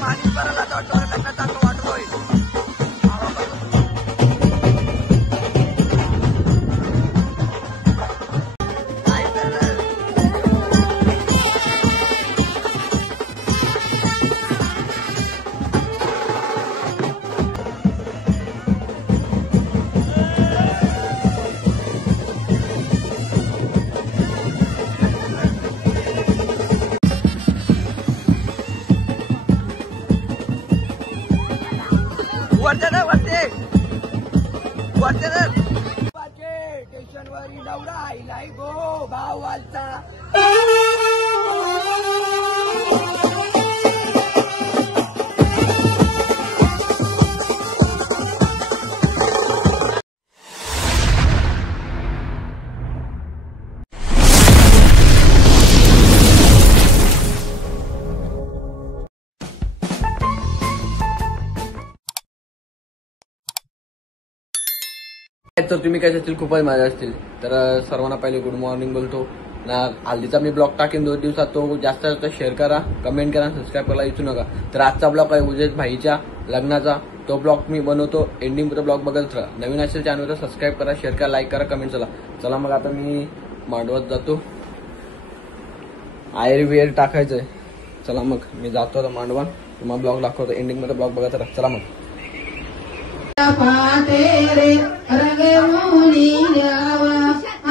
पाणी भरायला टाकलं वाटतोय. स्टेशनवरी नवरा आईलाई गो भावालचा. तर तुम्ही कसे असतील, खूपच मजा असतील. तर सर्वांना पहिले गुड मॉर्निंग बोलतो ना. हल्दीचा मी ब्लॉग टाकेन 2 दिवसात, तो जास्त जास्त शेअर करा, कमेंट करा, सबस्क्राईब करायला विसरू नका. तर आजचा ब्लॉग आहे उजेश भाईच्या लग्नाचा. तो ब्लॉग मी बनवतो, एंडिंग ब्लॉग बघत राहा. नवीन असेल चॅनलला सबस्क्राईब करा, शेअर करा, लाईक करा, कमेंट चला मग आता मी मांडवत जातो. आयर टाकायचंय. चला मग मी जातो आता मांडवा. तुम्हाला ब्लॉग दाखवतो, एंडिंग मध्ये ब्लॉग बघत राहा. चला मग. रे रंगे मुनी द्यावा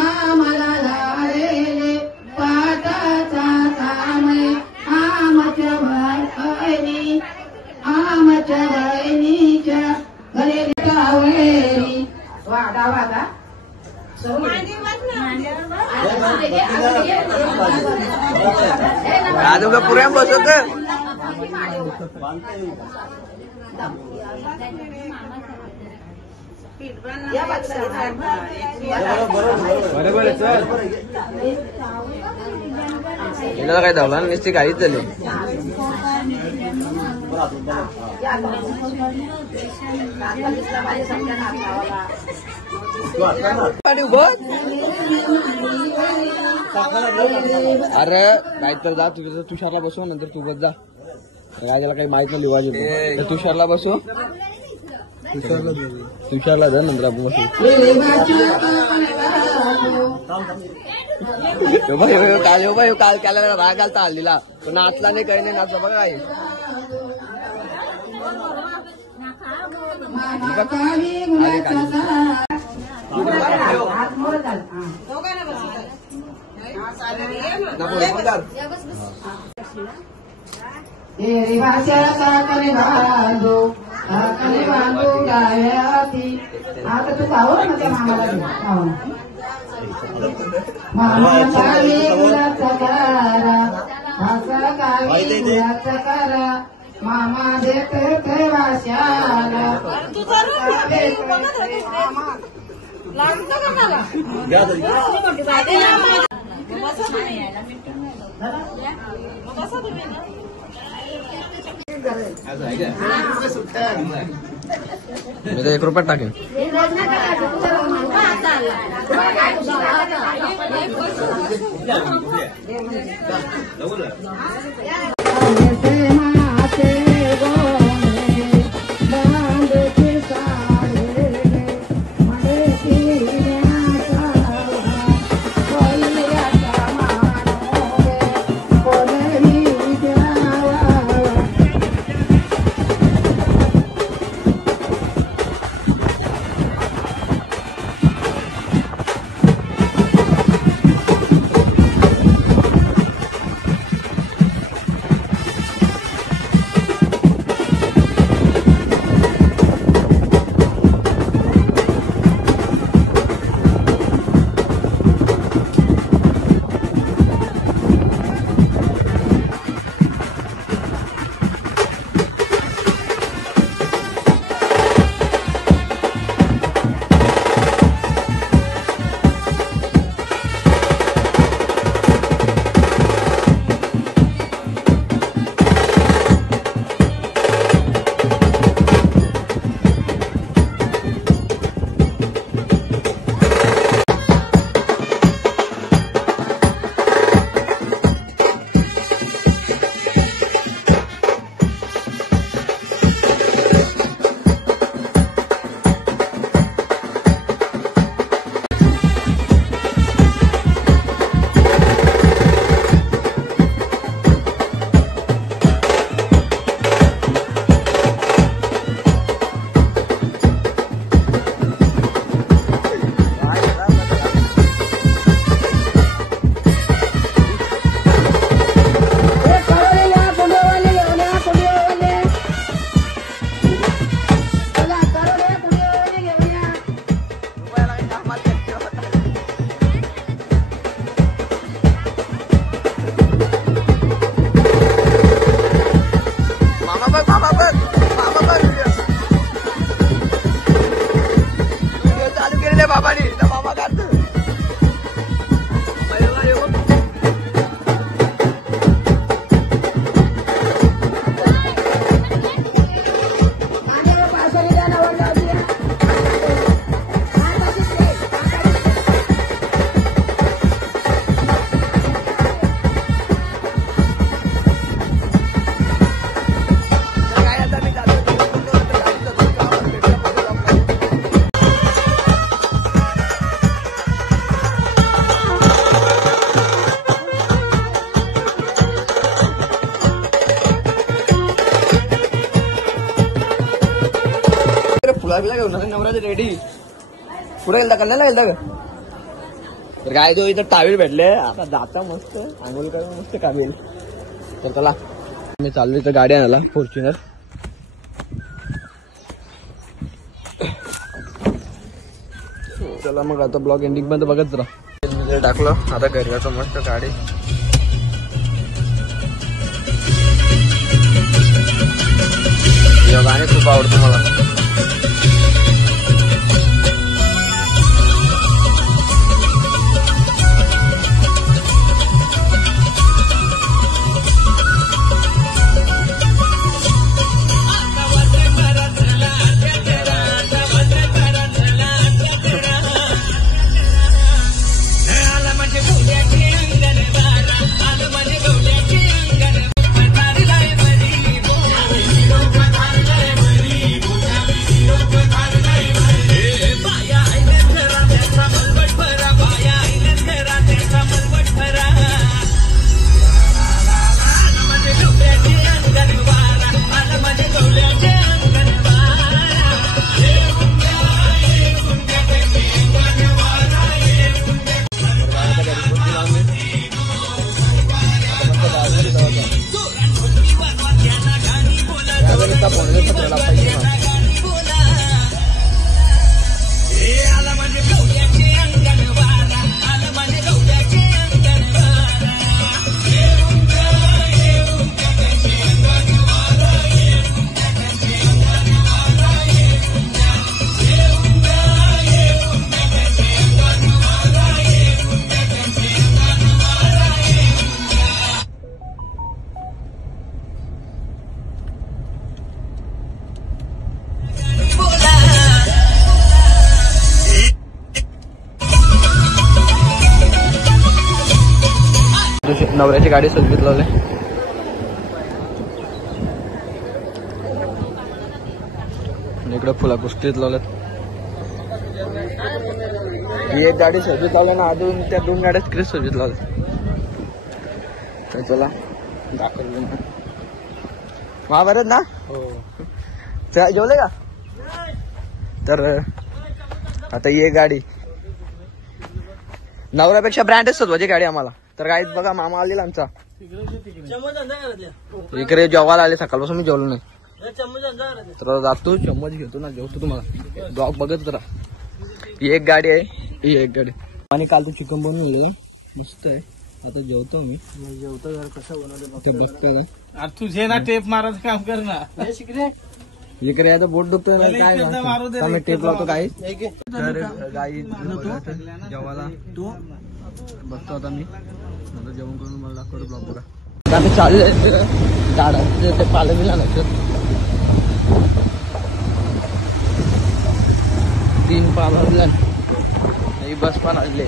आम्हाला लाडले पाटाचा सामने आमच्या बहिणीच्या घरी कावेरी वादा वादा राजूला पुऱ्या बसवत बरोबर चल. हिला काय धावला नुसती काहीच झाली. अरे काय तर जा तुझं तुषारला बसव, नंतर तू बस जा. राजाला काही माहित नाही लिवायची. तुषारला बसव, तुषारला जा, नंतर आपण बसू. काल केला राग घालता हल्लीला, पण नाचला नाही, काही नाही नाचला बघा. काय गायाती आता तू जाऊ ना त्या मामाला मामाचा गुलाचा करा भाचा काळी गुलाचा करा मामा देते ते वाशाला मी तर 1 रुपयात टाकेन. फुला बिला घेऊन नवराचे रेडी पुढे गेलता कल्याणला गेलता का तर काय तो इथं टावेल भेटले आता जाता मस्त आंघोळ करून मस्त कावेल तर चला मी चाललो इथं गाडी आणायला फॉर्च्युनर चला मग आता ब्लॉग एंडिंग मध्ये बघत राहा टाकलं आता घरी जातो मस्त गाडी गाणे खूप आवडतं मला नवऱ्याची गाडी सजवीत लावले इकडे फुला कुस्तीत लावल्यात ही एक गाडी सजवीत लावल्या ना अजून त्या 2 गाड्या स्क्रीन सजवीत लावल्या तर चला दाखवलं महाभारत ना जेवले का तर आता ही एक गाडी नवऱ्यापेक्षा ब्रँडच सजवायची गाडी आम्हाला तर गाईत बघा मामा आलेला आमचा इकडे जेवायला आले सकाळपासून मी जेवलो नाही तर जातो चम्मच घेतो ना जेवतो तुम्हाला ब्लॉग बघत राहा ही एक गाडी आहे ही एक गाडी आणि काल तू चिकन बनवले मस्त आहे आता जेवतो मी जेवतो कसं बनवलं बघतो तुझे ना टेप मारायचं काम कर ना इकडे आता बोट दुखतोय ना काय टेप लावतो गाई तर गाई जेवायला बघतो आता मी जेवण करून मला दाखवतो ब्लॉग बघा आम्ही चालले झाडांचे ते पालं बिला नसत 3 पालं बस पण आले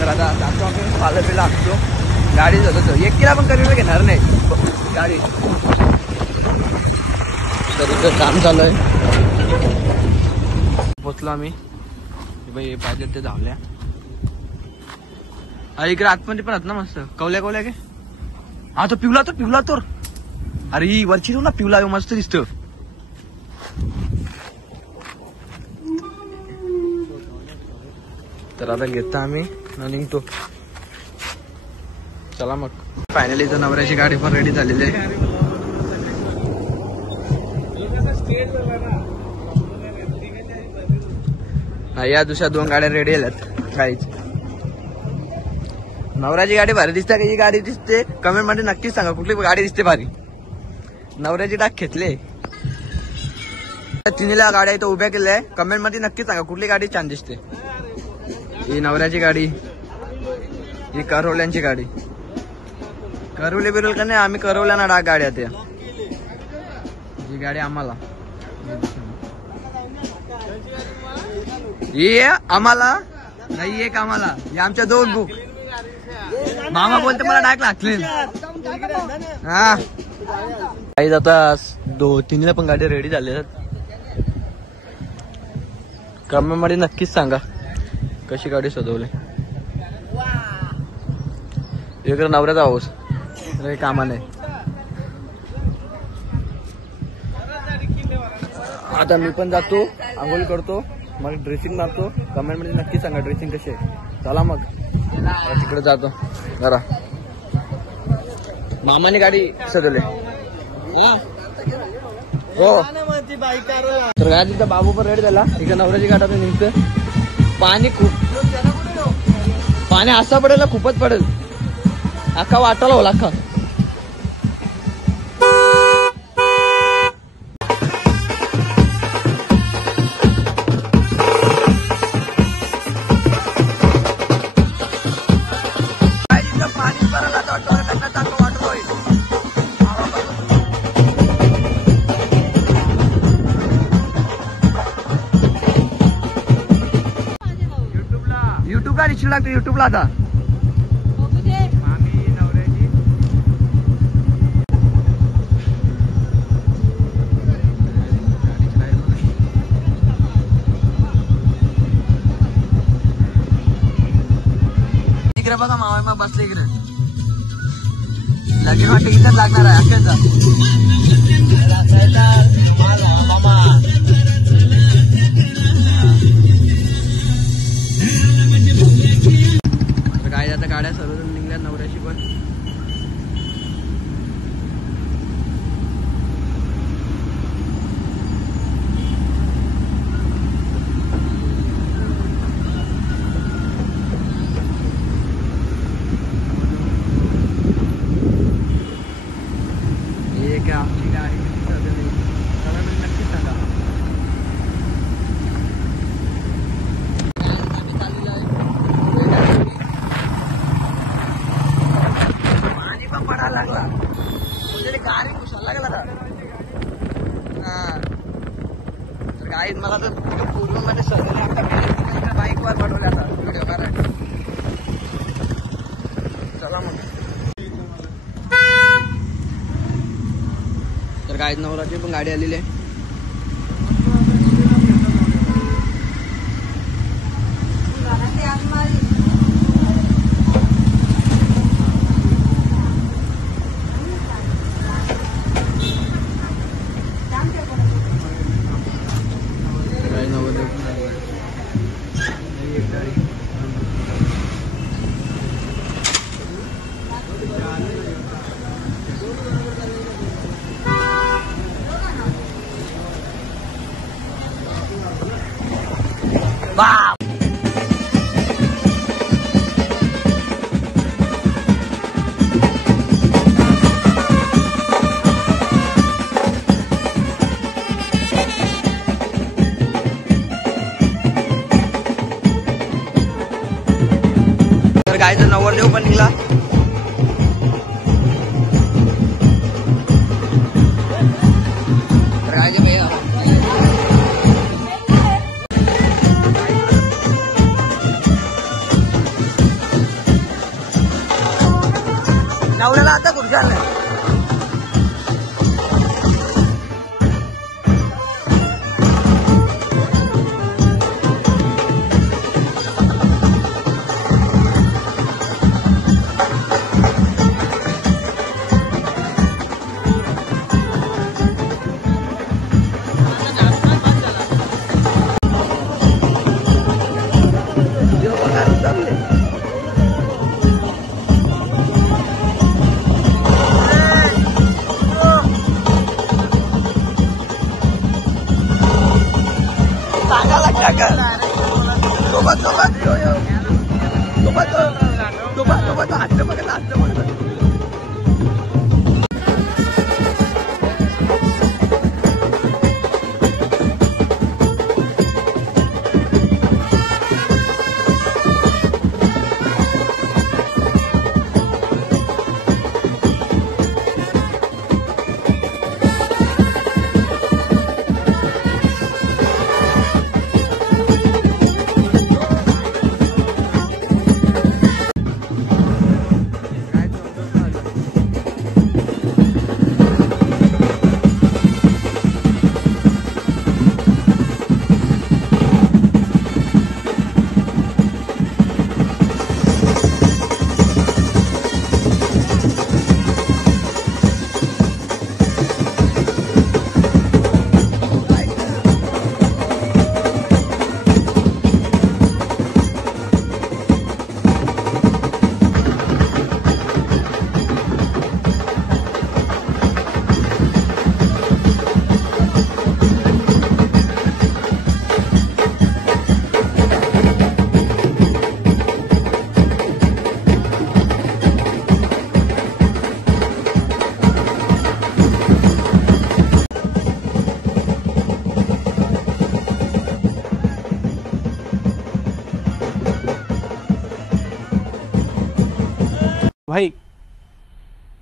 तर आता जातो आपण पालं बिला असतो गाडी जातो 1 किलो पण कमी घेणार नाही गाडी तर इथं काम चालू आहे पोचलो आम्ही बाई पाहिजे ते धावल्या इकडे आतमध्ये पण आहेत ना मस्त कवल्या कवल्या काय हा तो पिवला तर अरे ही वरची ना पिवला मस्त दिसत तर आता घेतो आम्ही निघतो चला मग फायनली इथं नवऱ्याची गाडी पण रेडी झालेली आहे या दुसऱ्या 2 गाड्या रेडी आल्यात काहीच नवऱ्याची गाडी भारी दिसते का ही गाडी दिसते कमेंट मध्ये नक्कीच सांगा कुठली गाडी दिसते भारी नवऱ्याची डाक घेतले 3 गाड्या इथं उभ्या केल्या आहे कमेंट मध्ये नक्कीच सांगा कुठली गाडी छान दिसते ही नवऱ्याची गाडी ही करवल्यांची गाडी करवली बिरवल का नाही आम्ही करवल्या ना डाक गाड्या त्या ही गाडी आम्हाला ये आम्हाला नाही एक आम्हाला हे आमच्या 2 बुक मामा बोलते मला डाक लागले हा काही आता 2-3 पण गाडी रेडी झाल्या कमेंट मध्ये नक्कीच सांगा कशी गाडी सजवली इकडे नवऱ्याचा हाऊस रे कामाने. आता मी पण जातो, आंघोळ करतो, मग ड्रेसिंग मारतो. कमेंट मध्ये नक्की सांगा ड्रेसिंग कशी आहे. चला मग तिकडे जातो जरा. मामाने गाडी सजवली हो. तर काय तिथं बाबू पण रेडी झाला. इकडे नवऱ्याची गाठातून निघतं. पाणी असा पडेल खूपच पडेल. अख्खा वाटायला होला अख्खा. पाणी भरायला त्यांना चांगलं वाटतोय. युट्यूब का रिच लागतो युट्यूबला आता. इकडे बघा मामा बसले इकडे. लगेच वाटतं इथं लागणार आहे अख्ख्याचा. काय आता गाड्या सर्वजण निघल्या नवऱ्याशी पण. हे काय आमची गाडी नक्कीच सांगा. पाणी पण पडायला लागला म्हणजे गाडी घुसायला लागला. तर काय मला तर पूर्ण मध्ये सगळं बाईक वर पाठवलं आता व्हिडिओ करायला. चला मग. तर काय नवराची पण गाडी आलेली आहे. तर गायचा नवरदेव पण निघला. तर गायचे भैया नवऱ्याला आता खुर्च्या आल्या. भाई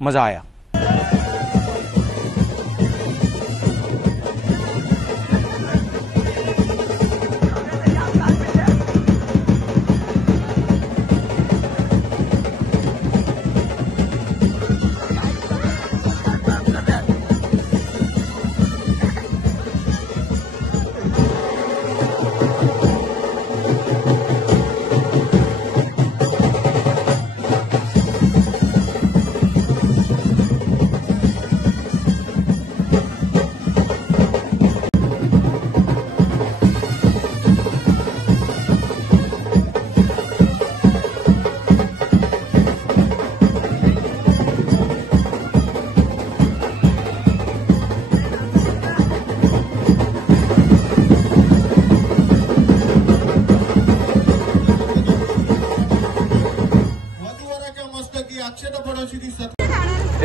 मजा आया।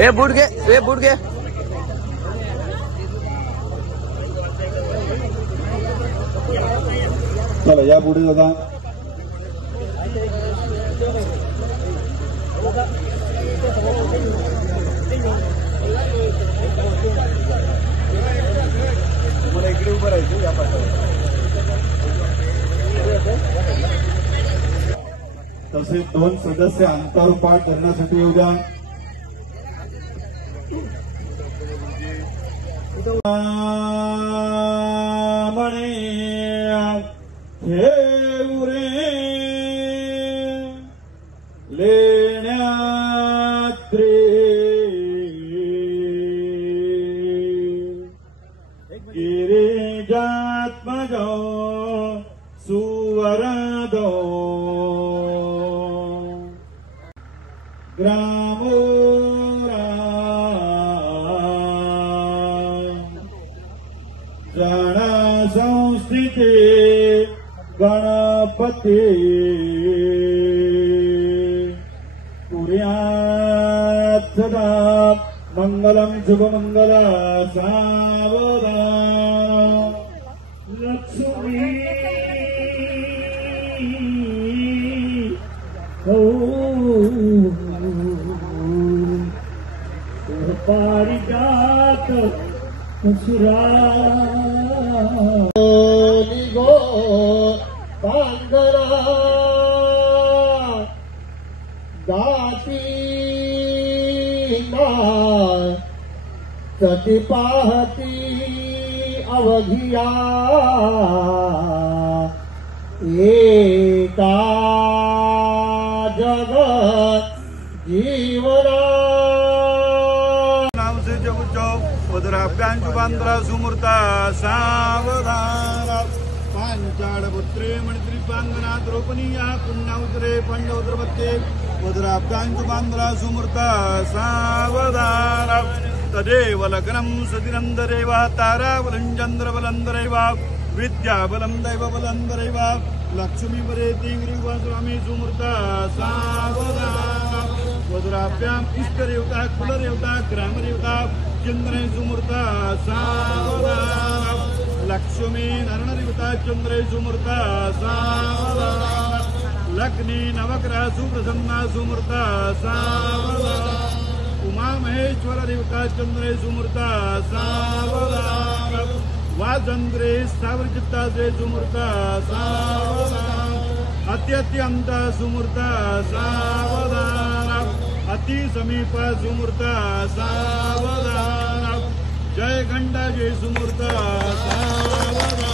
ए बूट घे, ए बूट घे। चला या पुढे दादा तुम्हाला इकडे उभं राहायचं या पाठावर तसेच 2 सदस्य अंतरपाठ करण्यासाठी येऊ द्या म्हणे हे उरे लेण्यात्रे गिरिजात्मज सुवरदो ग्रामोरा जन संस्थिते गणपती कुर्यात् सदा मंगलम शुभमंगल सावधान लक्ष्मी पारिजात सुरा गो पांगरा गाती सती पाहती अवघिया एका जगत जीवना नाम से जब जाओ वज्राभ्यांशु बांद्रा सुमूर्ता सावधान पांचाळ पुत्रे मणित्री पांगना द्रौपदीया पुण्यउत्तरे पंडोद्रपत्ये वज्राभ्यांशु बांद्रा सुमूर्ता सावधान तदेव लग्नं सदिनन्दरेव ताराबलं चन्द्रबलन्दरेव विद्याबलं दैवबलन्दरेव लक्ष्मी वरेति स्वामी सुमूर्ता सावधान वज्राभ्याम् इष्टदेवता कुलदेवता ग्रामदेवता चंद्रे सुमूर्ता सावधान लक्ष्मी नरणदेवता चंद्रे सुमूर्ता सावधान लग्नी नवग्रह सुप्रसन्ना सुमूर्ता सावधान उमा महेश्वर देवता चंद्रे सुमूर्ता सावधान वाजंद्रे सावरचित्ता से सुमूर्ता सावधान अत्यंत सुमूर्ता सावधान अति समीप सुमूर्ता सावधान जय घंटा जय सुमूर्ता सावधान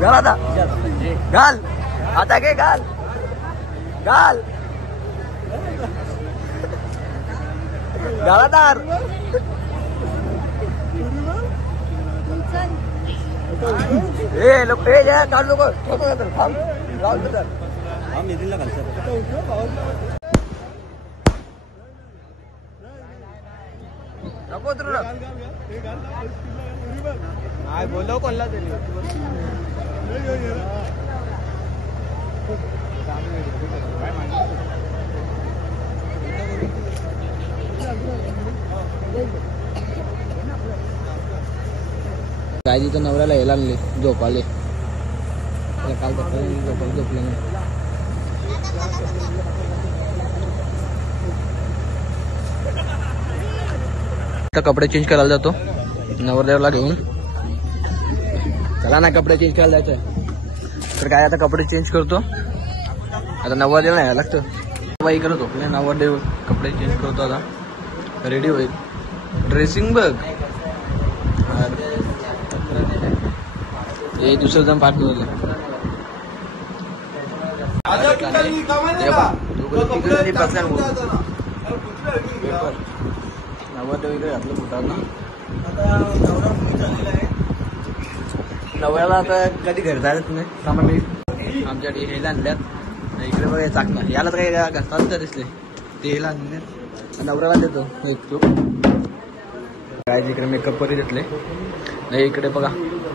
घाल आता घाल आता घे घाल घाल गाळादार लोक काढ लोक नको बोलव कोणला तरी काय तिथं नवऱ्याला यायला आणले झोपाले काल झोपले नाही कपडे चेंज करायला जातो नवरदेवाला घेऊन चला ना कपडे चेंज करायला जायचंय तर काय आता कपडे चेंज करतो आता नवरदेवाला यायला लागतं बाई करत झोपले नवरदेव कपडे चेंज करतो आता रेडी होईल ड्रेसिंग बघ हे दुसरं जण पाठवलं नवरदेव इकडे घातलं कुठं ना नवऱ्याला आता कधी घरी जायचं नाही सामान आमच्याकडे हेला आणल्यात इकडे बघा चाकणं याला तर काही घालतात तर दिसले ते हेला आणले नवऱ्याला देतो एक तू काय इकडे मेकअप वगैरे घेतले नाही इकडे बघा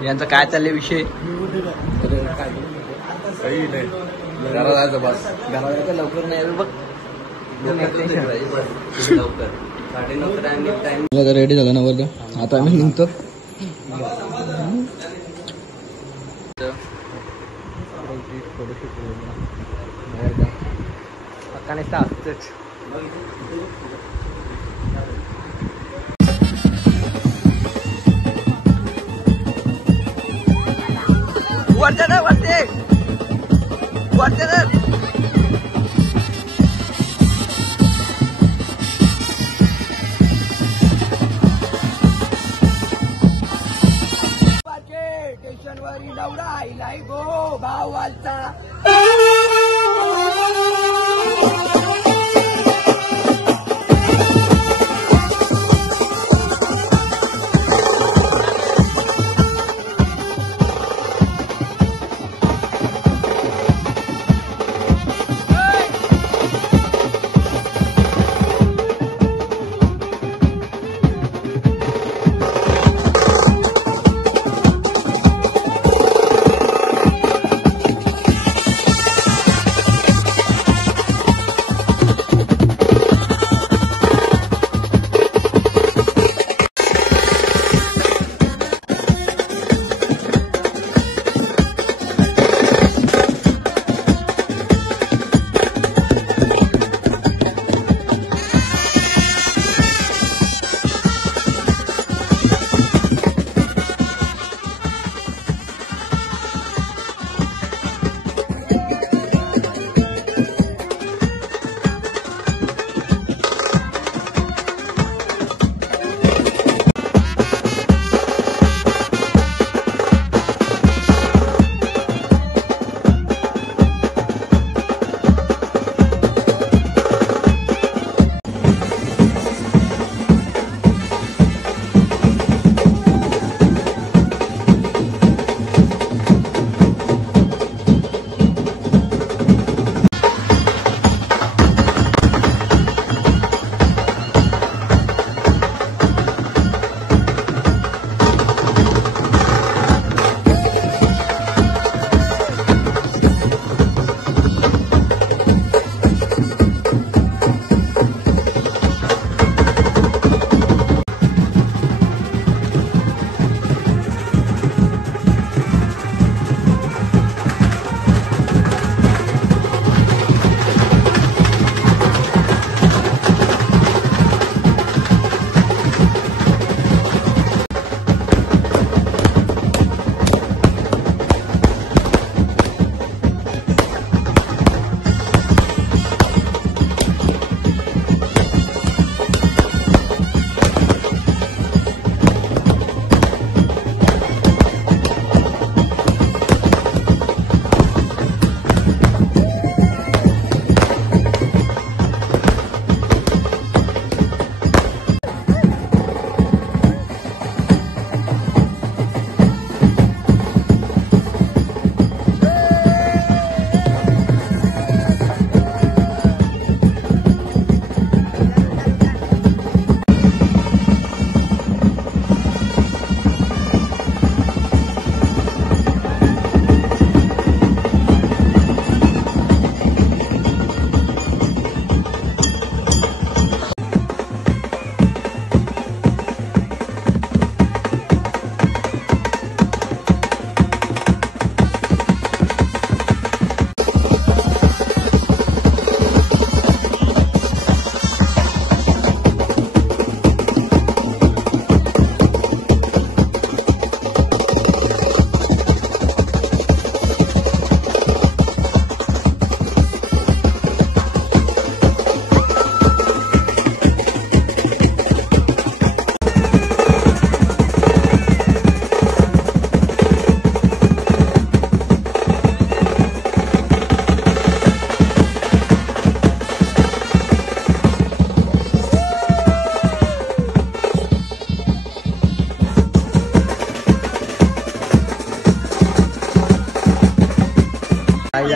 यांचा काय चालले विषय घराला जायचं बस घराला जायचं लवकर नाही बघ लवकर रेडी झाला ना वर्ग आता आम्ही निघतो वरते स्टेशनवरी नवरा आईलाई गो भावालचा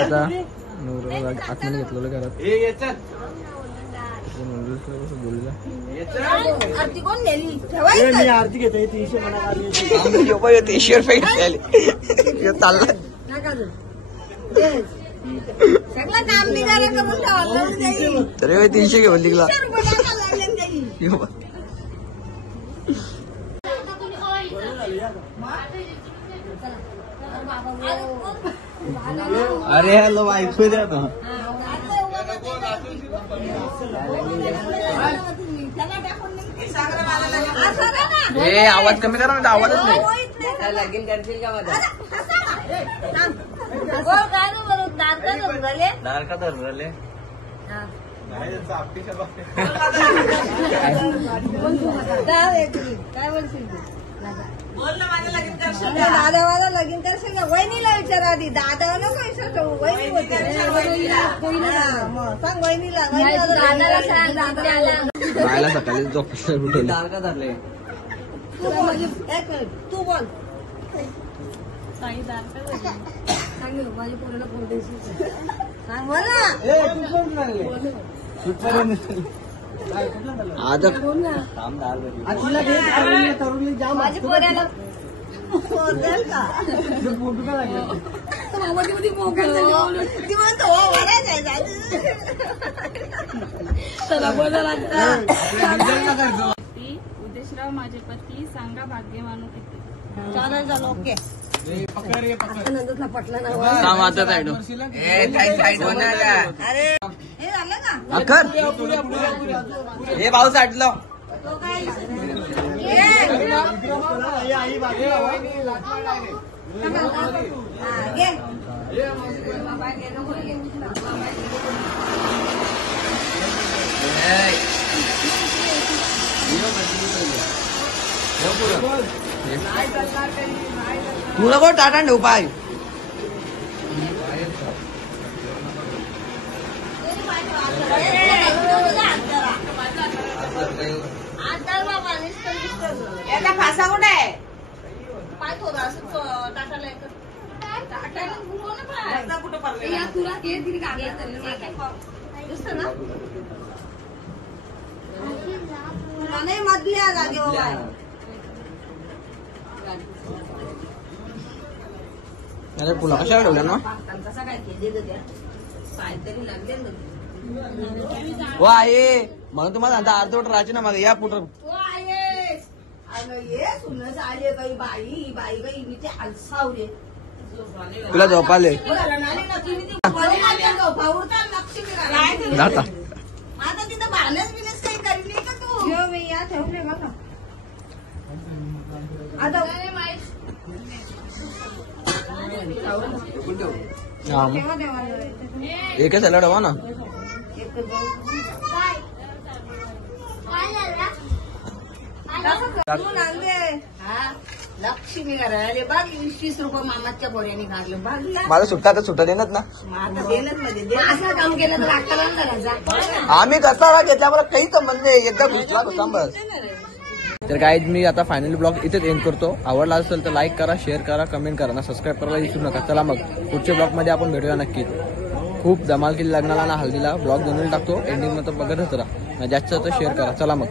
आता नवऱ्याला आतमध्ये घेतलेलं घरात बोलला आरती कोण नेली आरती घेते 300 म्हणा चालला सगळं काम निघालं तरी 300 घेऊन निघला अरे हॅलो ऐकू द्या ना आवाज कमी करा ना आवाजच नाही लगीन करशील का माझा दार का धरून राहिले काय बोलशील दादावाला लगीन करशील का वहिनीला विचार आधी दादा नको विचारतो वहिनी होते सांग वहिनीला बायला सकाळी उठवलं दार का धरले तू बोल सांग बोल ना आता माझी पोऱ्याला मोगल का ती म्हणतो हो वराच आहे उद्देशराव माझे पती सांगा भाग्य मानू किती चालेल झालं ओके नंदूला पटलं ना अरे हे झालं का हे भाऊ साठलं तो काय घे तुला कोण टाटा ठेव पाय याचा फासा कुठे आहे पाय थोडा असं टाटाला कुठं पडलं नाही मधल्या जागेवर अरे पुन्हा कशाला ठेवल्या ना कसा काय केले काहीतरी लागले ना वा आहे म्हणून तुम्हाला आता अर्धवट राहायचे ना मग या पुढं अगं ये सुनच आले बाई बाई बाई बाई मी ते अलसावले तुला झोपाले जाता आता तिथं भानच बिनच काही करी नाही का तू मी या ठेवले बघा आता तेव्हा तेव्हा एकच सॅलड हवा ना लक्ष्मी घराले बघ 20 रुपये मामाच्या पोऱ्याने घातलं बघ मला सुट्टा तर सुट्टा देणार ना आता देणच म्हणजे असं काम केलं तर लागतं ना आम्ही कसा घेतला मला काही संबंध नाही एकदा घुसला होता बस तर काय मी आता फायनली ब्लॉग इथेच एंड करतो आवडला असेल तर लाईक करा शेअर करा कमेंट करा ना सबस्क्राईब करायला विसरू नका चला मग पुढच्या ब्लॉग मध्ये आपण भेटूया नक्कीच खूप धमाल केली लग्नाला ना हल्दीला ब्लॉग बनवून टाकतो एंडिंग नंतर बघतच राहा जास्त शेअर करा चला मग